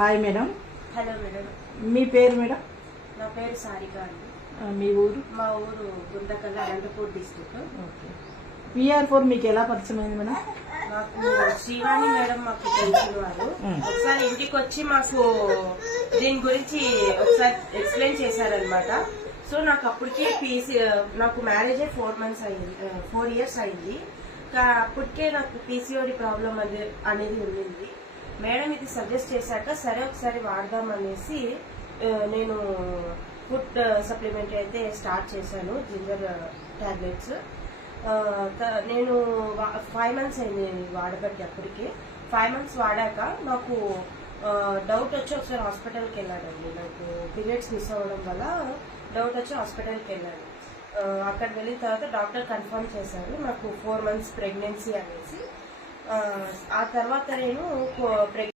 Hi madam. Hello madam. మీ పేరు madam? నా పేరు సారిక అండి. మీ ఊరు? మా ఊరు Guntakal, Anantapur district. Okay. PR4 మీకు ఎలా పరిచయం అయింది మేడం? మాకు శ్రీవాణి మేడం మాకు తెలిసిన వారు. ఒకసారి ఇంటికి వచ్చి మాకు దీని గురించి ఒకసారి ఎక్స్ప్లెయిన్ చేశారనమాట. సో నాకు అప్పటికే నాకు మ్యారేజ్ 4 years అయింది. అప్పటికే నాకు PCOD ప్రాబ్లం అనేది ఉండింది. మేడం ఇది సజెస్ట్ చేశాక సరే ఒకసారి వాడదాం అనేసి నేను ఫుడ్ సప్లిమెంటరీ అయితే స్టార్ట్ చేశాను, జింజర్ టాబ్లెట్స్. నేను 5 months అయింది వాడబట్టి. అప్పటికే 5 months వాడాక నాకు డౌట్ వచ్చి ఒకసారి హాస్పిటల్కి వెళ్ళానండి. నాకు పీరియడ్స్ మిస్ అవ్వడం వల్ల డౌట్ వచ్చి హాస్పిటల్కి వెళ్ళాను. అక్కడ వెళ్ళిన తర్వాత డాక్టర్ కన్ఫర్మ్ చేశారు నాకు 4 months ప్రెగ్నెన్సీ అనేసి. ఆ తర్వాత నేను